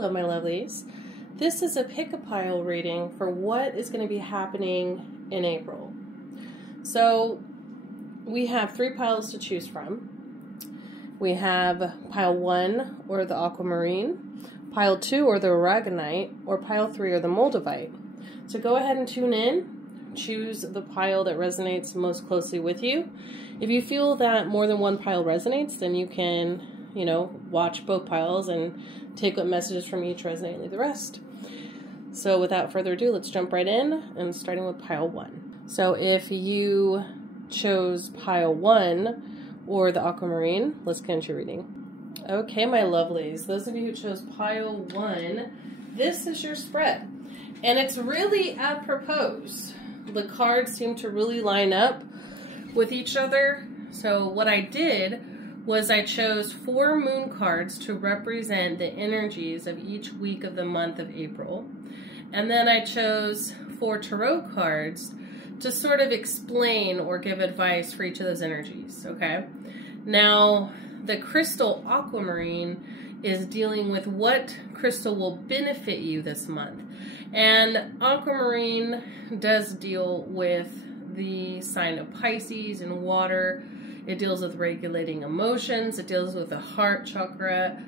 Hello, my lovelies. This is a pick-a-pile reading for what is going to be happening in April. So we have 3 piles to choose from. We have pile 1, or the aquamarine, pile 2, or the Aragonite, or pile 3, or the Moldavite. So go ahead and tune in. Choose the pile that resonates most closely with you. If you feel that more than one pile resonates, then you can, watch both piles and take what messages from each resonate and leave the rest. So without further ado, let's jump right in, and starting with pile 1. So if you chose pile 1 or the aquamarine, let's get into your reading. Okay, my lovelies, those of you who chose pile 1, this is your spread. And it's really apropos. The cards seem to really line up with each other. So what I did was I chose 4 moon cards to represent the energies of each week of the month of April. And then I chose 4 tarot cards to sort of explain or give advice for each of those energies, okay? Now, the crystal aquamarine is dealing with what crystal will benefit you this month. And aquamarine does deal with the sign of Pisces and water. It deals with regulating emotions. It deals with the heart chakra.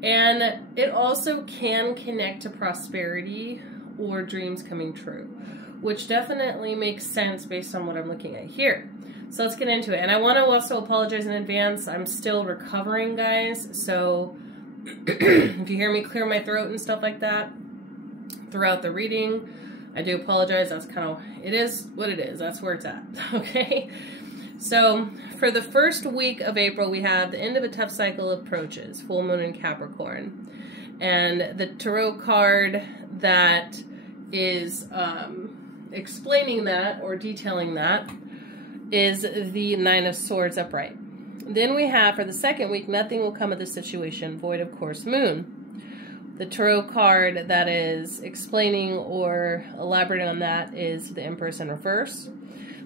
And it also can connect to prosperity or dreams coming true, which definitely makes sense based on what I'm looking at here. So let's get into it. And I want to also apologize in advance. I'm still recovering, guys. So if you hear me clear my throat and stuff like that throughout the reading, I do apologize. That's kind of, it is what it is. That's where it's at, okay? So for the first week of April, we have the end of a tough cycle approaches, full moon in Capricorn. And the tarot card that is explaining that or detailing that is the 9 of Swords upright. Then we have, for the second week, nothing will come of the situation, void of course moon. The tarot card that is explaining or elaborating on that is the Empress in reverse.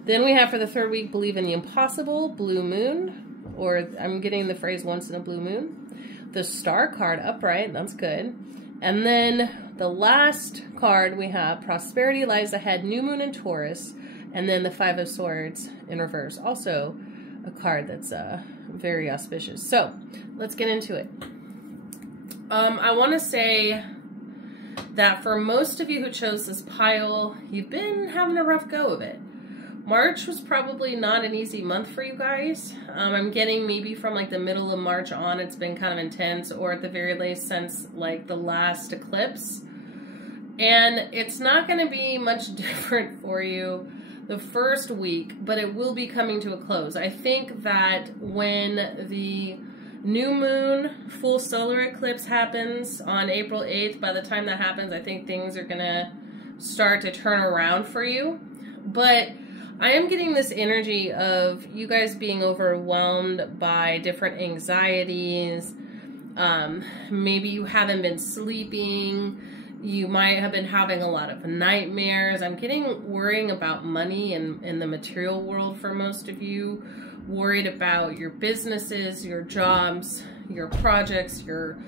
Then we have for the third week, believe in the impossible, blue moon, or I'm getting the phrase once in a blue moon. The Star card upright, that's good. And then the last card we have, prosperity lies ahead, new moon in Taurus, and then the 5 of Swords in reverse, also a card that's very auspicious. So let's get into it. I want to say that for most of you who chose this pile, you've been having a rough go of it. March was probably not an easy month for you guys. I'm getting maybe from like the middle of March on, it's been kind of intense, or at the very least since like the last eclipse. And it's not going to be much different for you the first week, but it will be coming to a close. I think that when the new moon full solar eclipse happens on April 8th, by the time that happens, I think things are going to start to turn around for you. But I am getting this energy of you guys being overwhelmed by different anxieties. Maybe you haven't been sleeping. You might have been having a lot of nightmares. I'm getting worrying about money in the material world for most of you. Worried about your businesses, your jobs, your projects, your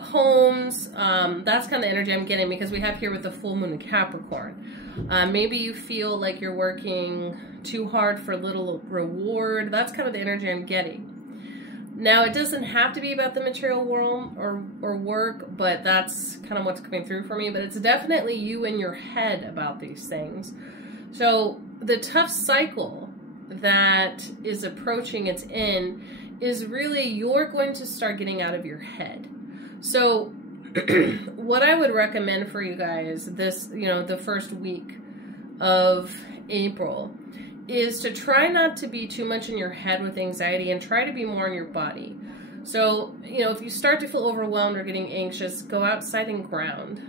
homes. That's kind of the energy I'm getting because we have here with the full moon in Capricorn. Maybe you feel like you're working too hard for little reward. That's kind of the energy I'm getting. Now, it doesn't have to be about the material world or work, but that's kind of what's coming through for me. But it's definitely you in your head about these things. So the tough cycle that is approaching its end is really you're going to start getting out of your head. So what I would recommend for you guys this, the first week of April is to try not to be too much in your head with anxiety and try to be more in your body. So, if you start to feel overwhelmed or getting anxious, go outside and ground,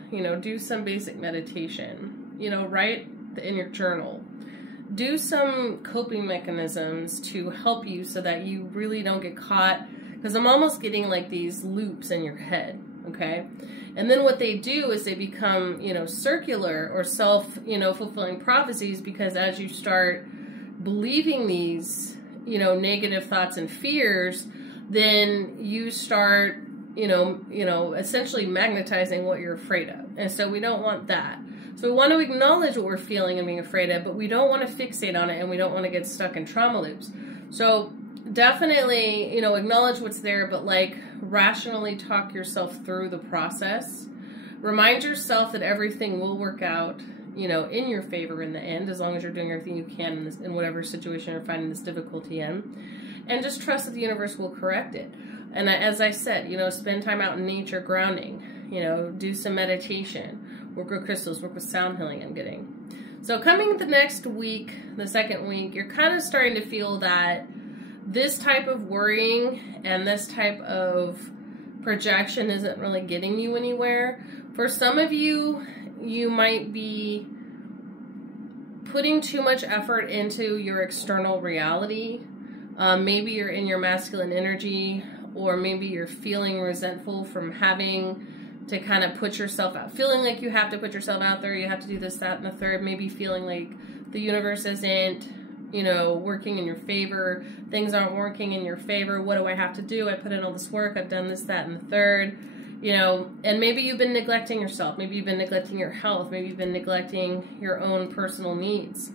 do some basic meditation, write in your journal. Do some coping mechanisms to help you so that you really don't get caught, because I'm almost getting like these loops in your head, okay? And then what they do is they become, circular or self-fulfilling prophecies, because as you start believing these, negative thoughts and fears, then you start essentially magnetizing what you're afraid of. And so we don't want that. So we want to acknowledge what we're feeling and being afraid of, but we don't want to fixate on it, and we don't want to get stuck in trauma loops. So definitely, acknowledge what's there, but like rationally talk yourself through the process. Remind yourself that everything will work out, in your favor in the end, as long as you're doing everything you can in whatever situation you're finding this difficulty in. And just trust that the universe will correct it. And as I said, spend time out in nature grounding, do some meditation, work with crystals, work with sound healing I'm getting. So coming the next week, the second week, you're kind of starting to feel that this type of worrying and this type of projection isn't really getting you anywhere. For some of you, you might be putting too much effort into your external reality. Maybe you're in your masculine energy, or maybe you're feeling resentful from having to kind of put yourself out, feeling like you have to put yourself out there, you have to do this, that, and the third, maybe feeling like the universe isn't, working in your favor, things aren't working in your favor, what do I have to do? I put in all this work, I've done this, that, and the third, and maybe you've been neglecting yourself, maybe you've been neglecting your health, maybe you've been neglecting your own personal needs.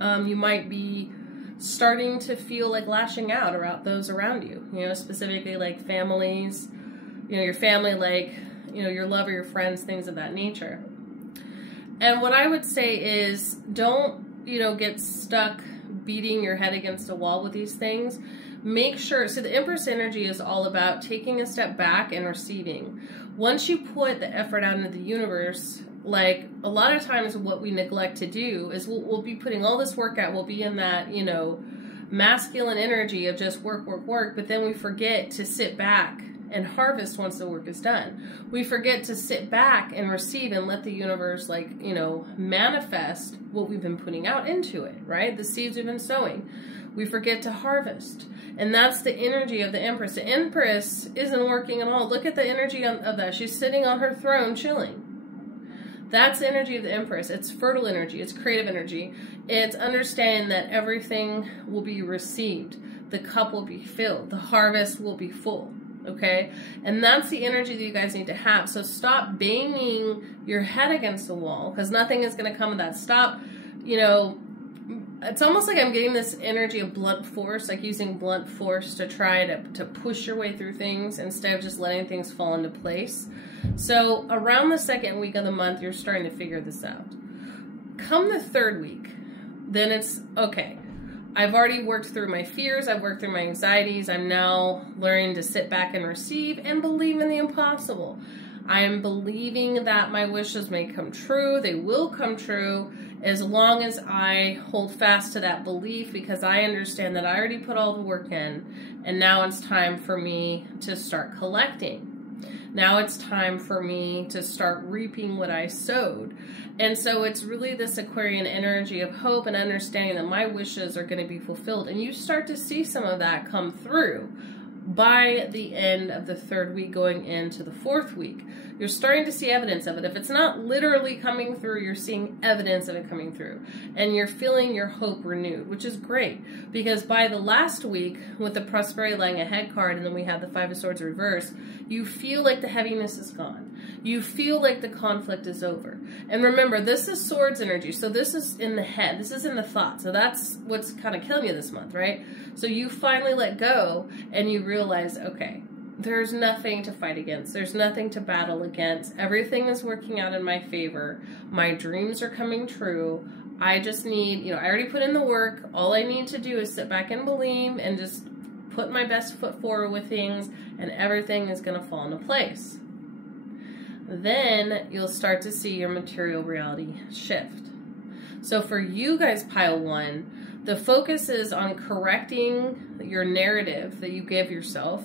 You might be starting to feel like lashing out about those around you, specifically like families, your family, like, your love or your friends, things of that nature. And what I would say is don't, get stuck beating your head against a wall with these things. Make sure, so the Empress energy is all about taking a step back and receiving. Once you put the effort out into the universe, like a lot of times what we neglect to do is we'll be putting all this work out, we'll be in that, masculine energy of just work, work, work, but then we forget to sit back and harvest once the work is done. We forget to sit back and receive and let the universe, like, manifest what we've been putting out into it, right? The seeds we've been sowing. We forget to harvest. And that's the energy of the Empress. The Empress isn't working at all. Look at the energy of that. She's sitting on her throne chilling. That's the energy of the Empress. It's fertile energy. It's creative energy. It's understanding that everything will be received. The cup will be filled. The harvest will be full. Okay? And that's the energy that you guys need to have. So stop banging your head against the wall, because nothing is going to come of that. Stop, it's almost like I'm getting this energy of blunt force, like using blunt force to try to push your way through things instead of just letting things fall into place. So around the second week of the month, you're starting to figure this out. Come the third week, then it's, okay, I've already worked through my fears, I've worked through my anxieties, I'm now learning to sit back and receive and believe in the impossible. I am believing that my wishes may come true, they will come true, as long as I hold fast to that belief, because I understand that I already put all the work in, and now it's time for me to start collecting. Now it's time for me to start reaping what I sowed. And so it's really this Aquarian energy of hope and understanding that my wishes are going to be fulfilled. And you start to see some of that come through by the end of the third week going into the fourth week. You're starting to see evidence of it. If it's not literally coming through, you're seeing evidence of it coming through. And you're feeling your hope renewed, which is great. Because by the last week, with the Prosperity lying ahead card, and then we have the Five of Swords reverse, you feel like the heaviness is gone. You feel like the conflict is over. And remember, this is Swords energy. So this is in the head. This is in the thought. So that's what's kind of killing you this month, right? So you finally let go and you realize, okay, there's nothing to fight against. There's nothing to battle against. Everything is working out in my favor. My dreams are coming true. I just need, I already put in the work. All I need to do is sit back and believe and just put my best foot forward with things, and everything is going to fall into place. Then you'll start to see your material reality shift. So for you guys, pile one, the focus is on correcting your narrative that you give yourself,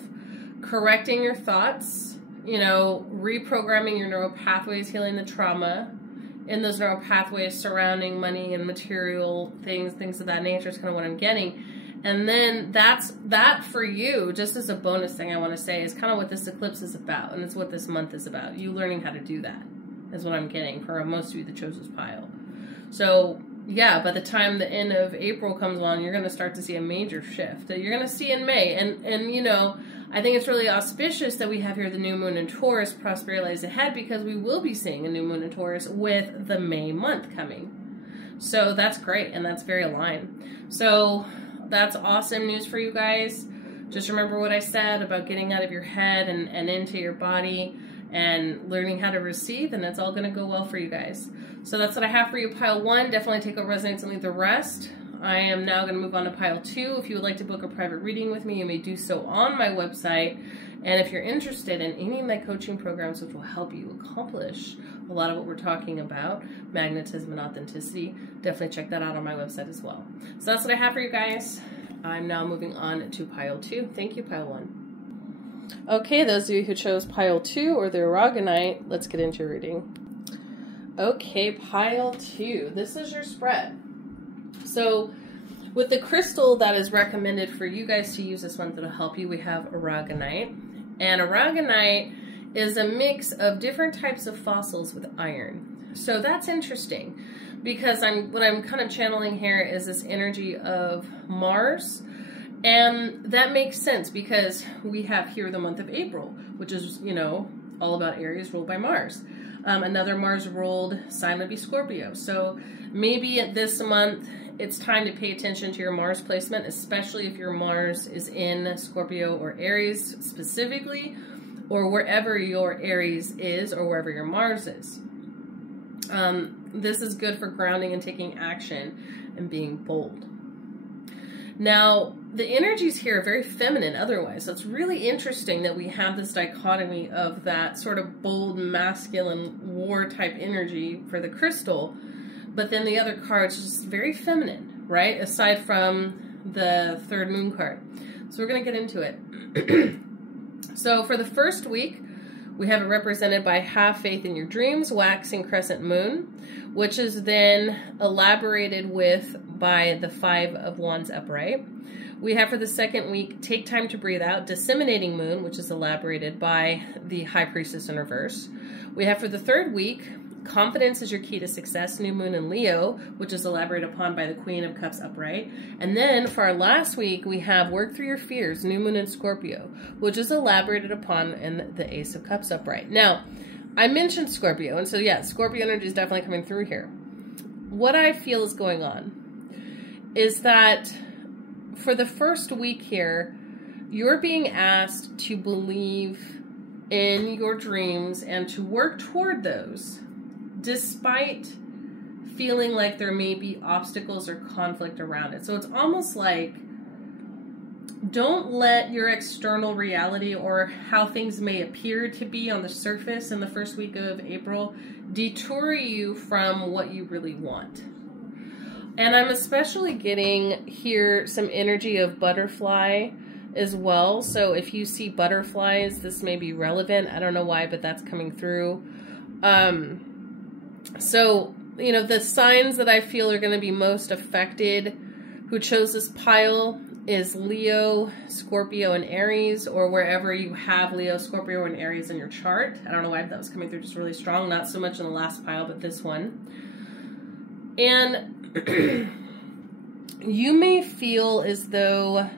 correcting your thoughts, reprogramming your neural pathways, healing the trauma in those neural pathways surrounding money and material things of that nature is kind of what I'm getting. And then that for you, just as a bonus thing I want to say, is kind of what this eclipse is about, and it's what this month is about. You learning how to do that is what I'm getting for most of you that chose this pile. So yeah, by the time the end of April comes along, you're going to start to see a major shift that you're going to see in May. And I think it's really auspicious that we have here the new moon in Taurus, prosperity lies ahead, because we will be seeing a new moon in Taurus with the May month coming. So that's great, and that's very aligned. So that's awesome news for you guys. Just remember what I said about getting out of your head and into your body and learning how to receive, and that's all going to go well for you guys. So that's what I have for you, pile 1. Definitely take what resonates and leave the rest. I am now going to move on to pile 2. If you would like to book a private reading with me, you may do so on my website. And if you're interested in any of my coaching programs, which will help you accomplish a lot of what we're talking about, magnetism and authenticity, definitely check that out on my website as well. So that's what I have for you guys. I'm now moving on to pile 2. Thank you, pile 1. Okay, those of you who chose pile 2 or the Aragonite, let's get into your reading. Okay, pile 2. This is your spread. So with the crystal that is recommended for you guys to use this month that'll help you, we have Aragonite. And Aragonite is a mix of different types of fossils with iron. So that's interesting, because what I'm kind of channeling here is this energy of Mars. And that makes sense because we have here the month of April, which is, you know, all about Aries ruled by Mars. Another Mars ruled sign would be Scorpio. So maybe at this month, it's time to pay attention to your Mars placement, especially if your Mars is in Scorpio or Aries specifically, or wherever your Aries is or wherever your Mars is. This is good for grounding and taking action and being bold. Now, the energies here are very feminine otherwise, so it's really interesting that we have this dichotomy of that sort of bold, masculine, war type energy for the crystal, but then the other card's just very feminine, right? Aside from the third moon card. So we're going to get into it. So for the first week, we have it represented by Have Faith in Your Dreams, Waxing Crescent Moon, which is then elaborated with by the 5 of Wands upright. We have for the second week, Take Time to Breathe Out, Disseminating Moon, which is elaborated by the High Priestess in reverse. We have for the third week, Confidence is Your Key to Success, New Moon in Leo, which is elaborated upon by the Queen of Cups upright. And then for our last week, we have Work Through Your Fears, New Moon in Scorpio, which is elaborated upon in the Ace of Cups upright. Now, I mentioned Scorpio, and so yeah, Scorpio energy is definitely coming through here. What I feel is going on is that for the first week here, you're being asked to believe in your dreams and to work toward those, despite feeling like there may be obstacles or conflict around it. So it's almost like, don't let your external reality or how things may appear to be on the surface in the first week of April detour you from what you really want. And I'm especially getting here some energy of butterfly as well. So if you see butterflies, this may be relevant. I don't know why, but that's coming through. So, you know, the signs that I feel are going to be most affected who chose this pile is Leo, Scorpio, and Aries, or wherever you have Leo, Scorpio, and Aries in your chart. I don't know why that was coming through just really strong. Not so much in the last pile, but this one. And you may feel as though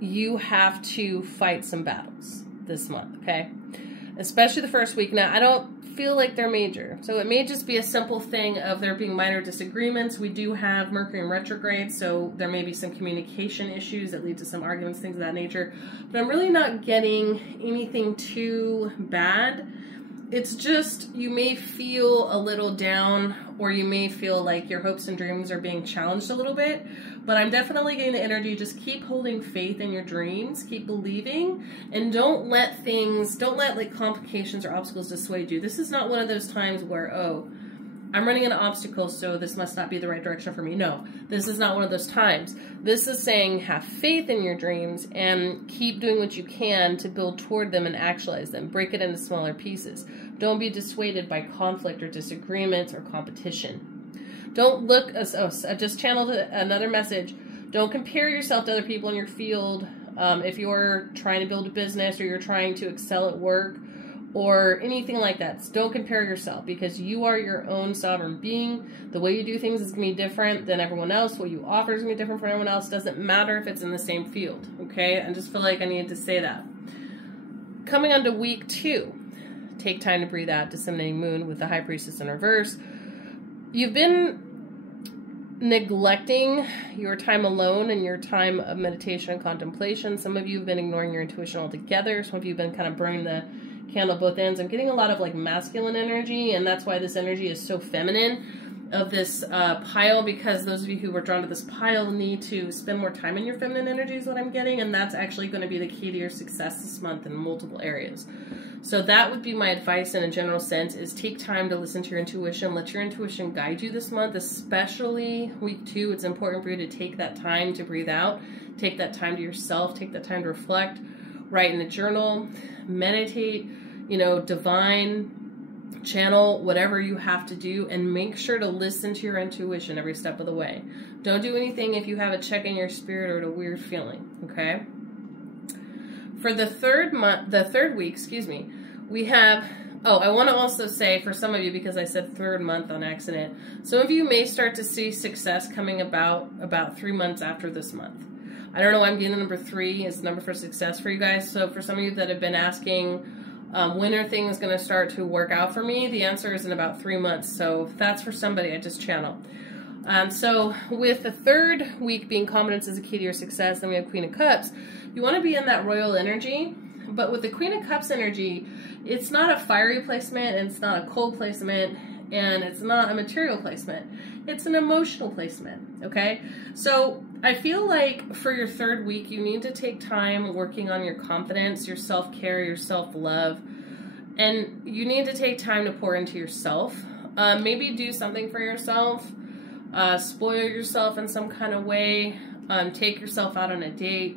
you have to fight some battles this month, okay? Especially the first week. Now, I don't feel like they're major. So it may just be a simple thing of there being minor disagreements. We do have Mercury in retrograde, so there may be some communication issues that lead to some arguments, things of that nature. But I'm really not getting anything too bad. It's just you may feel a little down, or you may feel like your hopes and dreams are being challenged a little bit. But I'm definitely getting the energy, just keep holding faith in your dreams, keep believing, and don't let like complications or obstacles dissuade you. This is not one of those times where, oh, I'm running into obstacles, so this must not be the right direction for me. No, this is not one of those times. This is saying have faith in your dreams and keep doing what you can to build toward them and actualize them. Break it into smaller pieces. Don't be dissuaded by conflict or disagreements or competition. Don't look, I just channeled another message. Don't compare yourself to other people in your field. If you're trying to build a business or you're trying to excel at work, or anything like that. So don't compare yourself, because you are your own sovereign being. The way you do things is going to be different than everyone else. What you offer is going to be different from everyone else. Doesn't matter if it's in the same field, okay? I just feel like I needed to say that. Coming on to week 2, take time to breathe out, disseminating moon with the High Priestess in reverse. You've been neglecting your time alone and your time of meditation and contemplation. Some of you have been ignoring your intuition altogether. Some of you have been kind of burning the candle both ends. I'm getting a lot of like masculine energy, and that's why this energy is so feminine of this pile, because those of you who were drawn to this pile need to spend more time in your feminine energy is what I'm getting, and that's actually going to be the key to your success this month in multiple areas. So that would be my advice in a general sense, is take time to listen to your intuition. Let your intuition guide you this month, especially week 2. It's important for you to take that time to breathe out, take that time to yourself, take that time to reflect, write in a journal, meditate, you know, divine, channel, whatever you have to do, and make sure to listen to your intuition every step of the way. Don't do anything if you have a check in your spirit or a weird feeling, okay? For the third week, excuse me, we have, oh, I want to also say for some of you, because I said third month on accident, some of you may start to see success coming about 3 months after this month. I don't know why I'm getting the number 3 is the number for success for you guys. So for some of you that have been asking, when are things going to start to work out for me? The answer is in about 3 months. So if that's for somebody, I just channel. So with the third week being confidence is a key to your success, then we have Queen of Cups. You want to be in that royal energy, but with the Queen of Cups energy, it's not a fiery placement, and it's not a cold placement, and it's not a material placement. It's an emotional placement, okay? So I feel like for your third week, you need to take time working on your confidence, your self-care, your self-love, and you need to take time to pour into yourself. Maybe do something for yourself, spoil yourself in some kind of way, take yourself out on a date.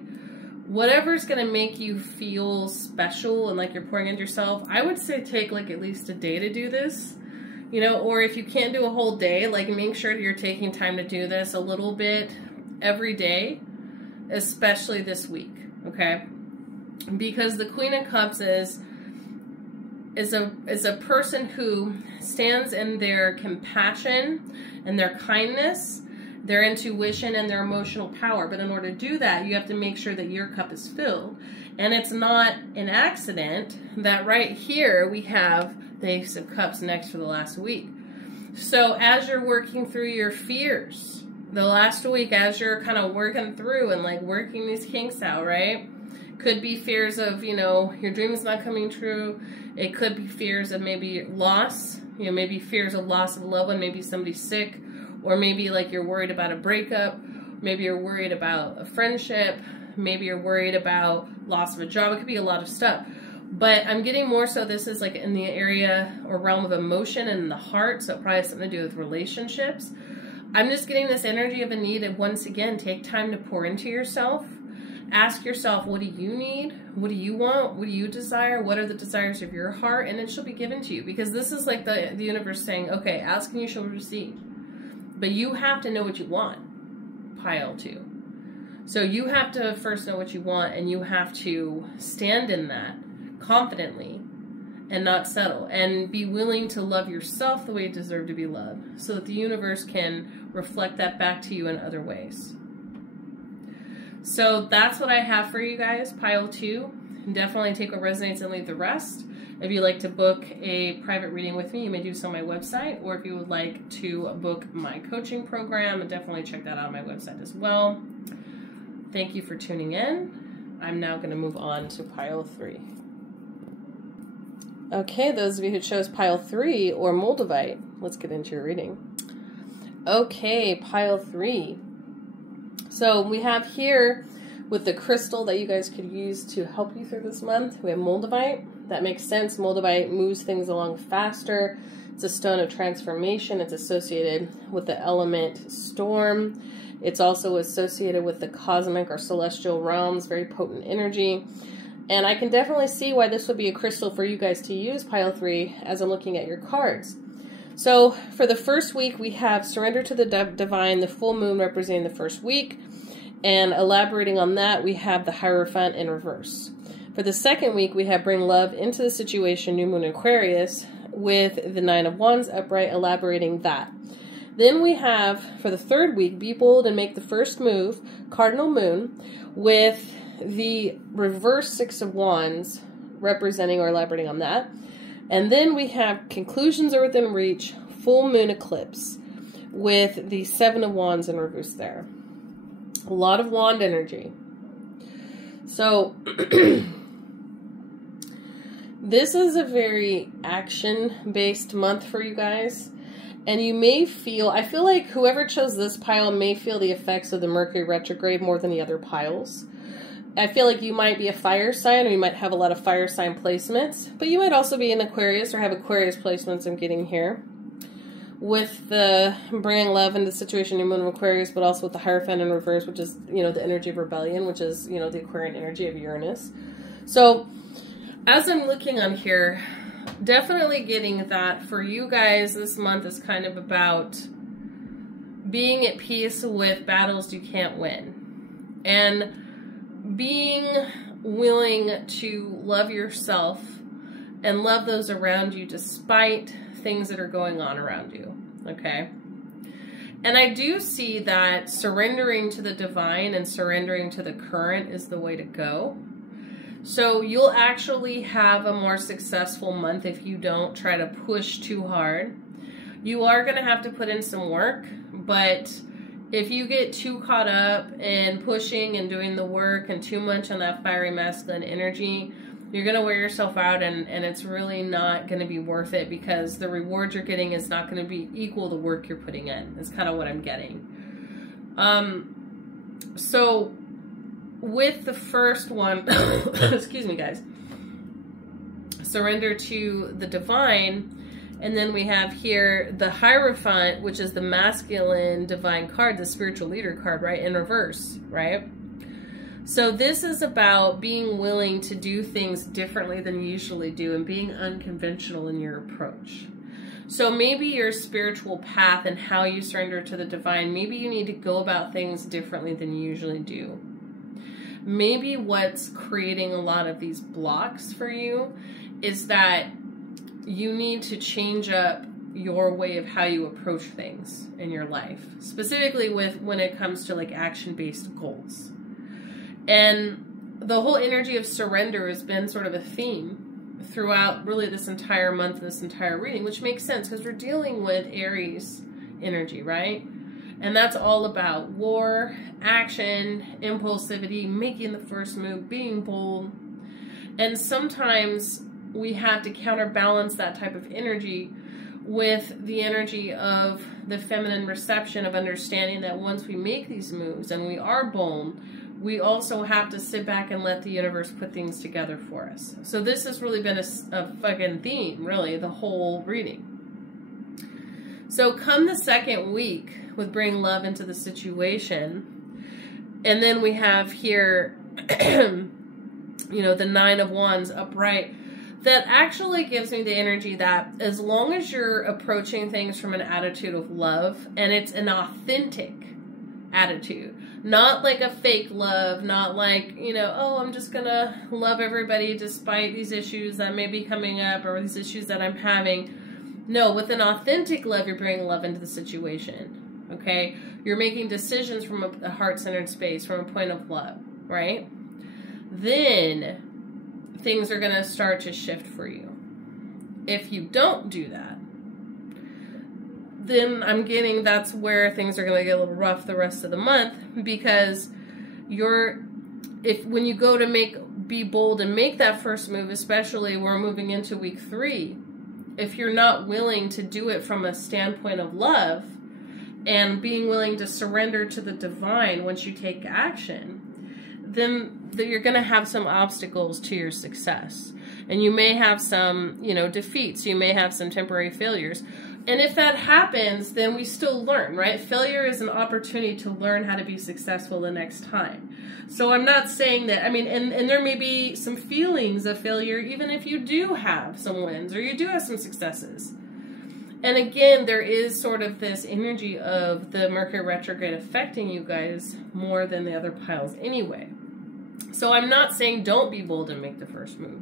Whatever's going to make you feel special and like you're pouring into yourself. I would say take like at least a day to do this, you know, or if you can't do a whole day, like make sure you're taking time to do this a little bit every day, especially this week, okay? Because the Queen of Cups is a person who stands in their compassion and their kindness, their intuition, and their emotional power. But in order to do that, you have to make sure that your cup is filled. And it's not an accident that right here we have the Ace of Cups next for the last week. So as you're working through your fears, the last week, as you're kind of working through and like working these kinks out, right? Could be fears of, you know, your dreams not coming true. It could be fears of maybe loss, you know, maybe fears of loss of a loved one, maybe somebody's sick, or maybe like you're worried about a breakup, maybe you're worried about a friendship, maybe you're worried about loss of a job. It could be a lot of stuff. But I'm getting more so this is like in the area or realm of emotion and the heart, so it probably has something to do with relationships. I'm just getting this energy of a need, and once again, take time to pour into yourself. Ask yourself, what do you need? What do you want? What do you desire? What are the desires of your heart? And it shall be given to you. Because this is like the universe saying, okay, ask and you shall receive. But you have to know what you want, pile 2. So you have to first know what you want, and you have to stand in that confidently and not settle, and be willing to love yourself the way you deserve to be loved, so that the universe can reflect that back to you in other ways. So that's what I have for you guys, pile 2. Definitely take what resonates and leave the rest. If you'd like to book a private reading with me, you may do so on my website, or if you would like to book my coaching program, definitely check that out on my website as well. Thank you for tuning in. I'm now going to move on to pile 3. Okay, those of you who chose pile 3 or Moldavite, let's get into your reading. Okay, pile 3. So we have here with the crystal that you guys could use to help you through this month, we have Moldavite. That makes sense. Moldavite moves things along faster. It's a stone of transformation. It's associated with the element storm. It's also associated with the cosmic or celestial realms, very potent energy. And I can definitely see why this would be a crystal for you guys to use, pile 3, as I'm looking at your cards. So for the first week, we have Surrender to the Divine, the full moon representing the first week. And elaborating on that, we have the Hierophant in reverse. For For the second week, we have bring love into the situation, new moon Aquarius, with the Nine of Wands upright, elaborating that. Then we have, for the third week, be bold and make the first move, cardinal moon, with the reverse Six of Wands representing or elaborating on that. And then we have conclusions are within reach, full moon eclipse, with the Seven of Wands in reverse there. A lot of wand energy. So this is a very action-based month for you guys. And you may feel, I feel like whoever chose this pile may feel the effects of the Mercury retrograde more than the other piles. I feel like you might be a fire sign, or you might have a lot of fire sign placements. But you might also be an Aquarius or have Aquarius placements I'm getting here. With the bringing love into the situation, new moon of Aquarius, but also with the Hierophant in reverse, which is, you know, the energy of rebellion, which is, you know, the Aquarian energy of Uranus. So as I'm looking on here, definitely getting that for you guys this month is kind of about being at peace with battles you can't win. And being willing to love yourself and love those around you despite things that are going on around you, okay? And I do see that surrendering to the divine and surrendering to the current is the way to go. So you'll actually have a more successful month if you don't try to push too hard. You are going to have to put in some work, but if you get too caught up in pushing and doing the work and too much on that fiery masculine energy, you're going to wear yourself out, and it's really not going to be worth it, because the reward you're getting is not going to be equal to the work you're putting in. That's kind of what I'm getting. So with the first one, excuse me guys, surrender to the divine, and then we have here the Hierophant, which is the masculine divine card, the spiritual leader card, right, in reverse, right? So this is about being willing to do things differently than you usually do and being unconventional in your approach. So maybe your spiritual path and how you surrender to the divine, maybe you need to go about things differently than you usually do. Maybe what's creating a lot of these blocks for you is that you need to change up your way of how you approach things in your life, specifically when it comes to like action-based goals. And the whole energy of surrender has been sort of a theme throughout really this entire month, this entire reading, which makes sense because we're dealing with Aries energy, right? And that's all about war, action, impulsivity, making the first move, being bold. And sometimes we have to counterbalance that type of energy with the energy of the feminine reception of understanding that once we make these moves and we are bold, we also have to sit back and let the universe put things together for us. So this has really been a fucking theme, really, the whole reading. So come the second week with bring love into the situation, and then we have here, you know, the Nine of Wands upright. That actually gives me the energy that as long as you're approaching things from an attitude of love, and it's an authentic attitude, not like a fake love, not like, you know, oh, I'm just gonna love everybody despite these issues that may be coming up or these issues that I'm having. No, with an authentic love, you're bringing love into the situation, okay? You're making decisions from a heart-centered space, from a point of love, right? Then things are gonna start to shift for you. If you don't do that, then I'm getting that's where things are going to get a little rough the rest of the month, because when you go to be bold and make that first move, especially we're moving into week 3, if you're not willing to do it from a standpoint of love and being willing to surrender to the divine once you take action, then you're going to have some obstacles to your success. And you may have some, you know, defeats. You may have some temporary failures. And if that happens, then we still learn, right? Failure is an opportunity to learn how to be successful the next time. So I'm not saying that, I mean, and there may be some feelings of failure even if you do have some wins or you do have some successes. And again, there is sort of this energy of the Mercury retrograde affecting you guys more than the other piles anyway. So I'm not saying don't be bold and make the first move.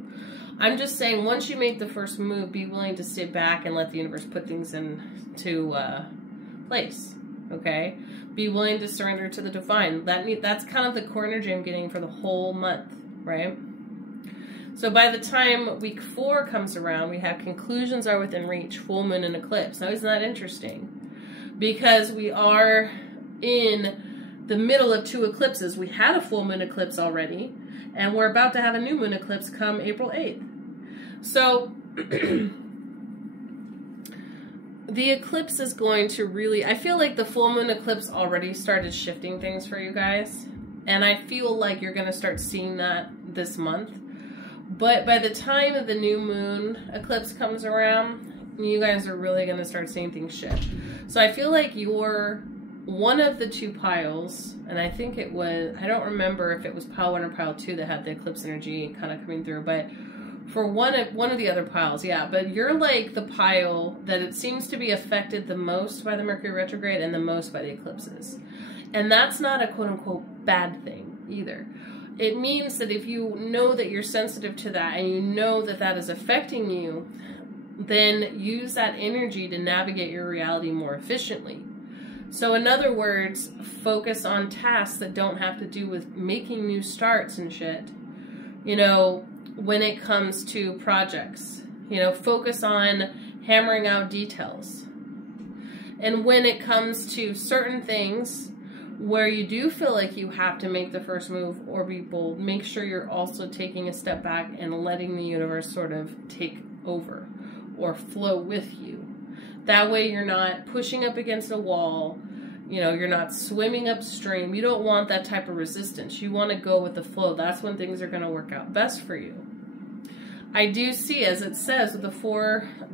I'm just saying once you make the first move, be willing to sit back and let the universe put things into place, okay? Be willing to surrender to the divine. That's kind of the core energy I'm getting for the whole month, right? So by the time week 4 comes around, we have conclusions are within reach, full moon and eclipse. Now, isn't that interesting? Because we are in the middle of 2 eclipses. We had a full moon eclipse already, and we're about to have a new moon eclipse come April 8th. So the eclipse is going to really, I feel like the full moon eclipse already started shifting things for you guys. And I feel like you're going to start seeing that this month. But by the time the new moon eclipse comes around, you guys are really going to start seeing things shift. So I feel like you're one of the 2 piles, and I think it was, I don't remember if it was pile 1 or pile 2 that had the eclipse energy kind of coming through, but for one of the other piles, yeah. But you're like the pile that it seems to be affected the most by the Mercury retrograde and the most by the eclipses. And that's not a quote-unquote bad thing either. It means that if you know that you're sensitive to that and you know that that is affecting you, then use that energy to navigate your reality more efficiently. So in other words, focus on tasks that don't have to do with making new starts and shit. You know, when it comes to projects, you know, focus on hammering out details. And when it comes to certain things where you do feel like you have to make the first move or be bold, make sure you're also taking a step back and letting the universe sort of take over or flow with you. That way you're not pushing up against a wall, you know, you're not swimming upstream. You don't want that type of resistance. You want to go with the flow. That's when things are going to work out best for you. I do see, as it says, with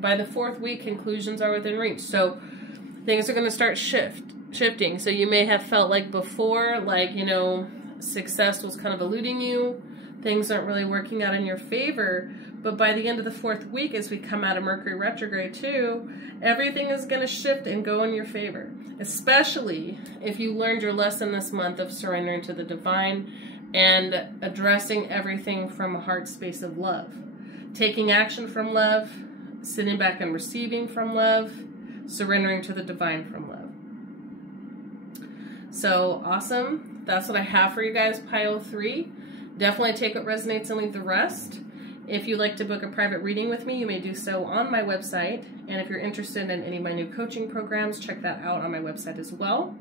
by the 4th week, conclusions are within reach. So things are going to start shifting. So you may have felt like before, like, you know, success was kind of eluding you. Things aren't really working out in your favor. But by the end of the 4th week, as we come out of Mercury retrograde too, everything is going to shift and go in your favor. Especially if you learned your lesson this month of surrendering to the divine and addressing everything from a heart space of love. Taking action from love, sitting back and receiving from love, surrendering to the divine from love. So awesome. That's what I have for you guys, pile 3. Definitely take what resonates and leave the rest. If you'd like to book a private reading with me, you may do so on my website. And if you're interested in any of my new coaching programs, check that out on my website as well.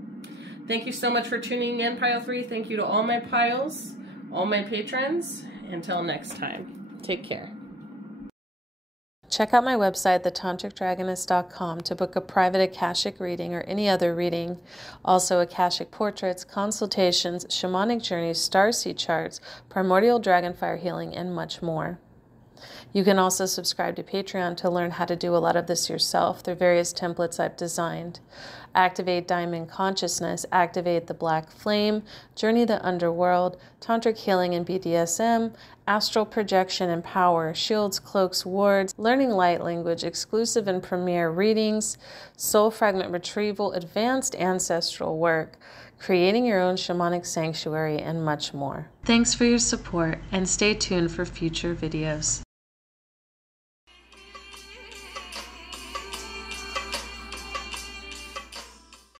Thank you so much for tuning in, pile 3. Thank you to all my piles, all my patrons. Until next time, take care. Check out my website, thetantricdragonist.com, to book a private Akashic reading or any other reading. Also, Akashic portraits, consultations, shamanic journeys, starseed charts, primordial dragon fire healing, and much more. You can also subscribe to Patreon to learn how to do a lot of this yourself through various templates I've designed. Activate Diamond Consciousness, Activate the Black Flame, Journey the Underworld, Tantric Healing and BDSM, Astral Projection and Power, Shields, Cloaks, Wards, Learning Light Language, Exclusive and Premier Readings, Soul Fragment Retrieval, Advanced Ancestral Work, Creating Your Own Shamanic Sanctuary, and much more. Thanks for your support, and stay tuned for future videos.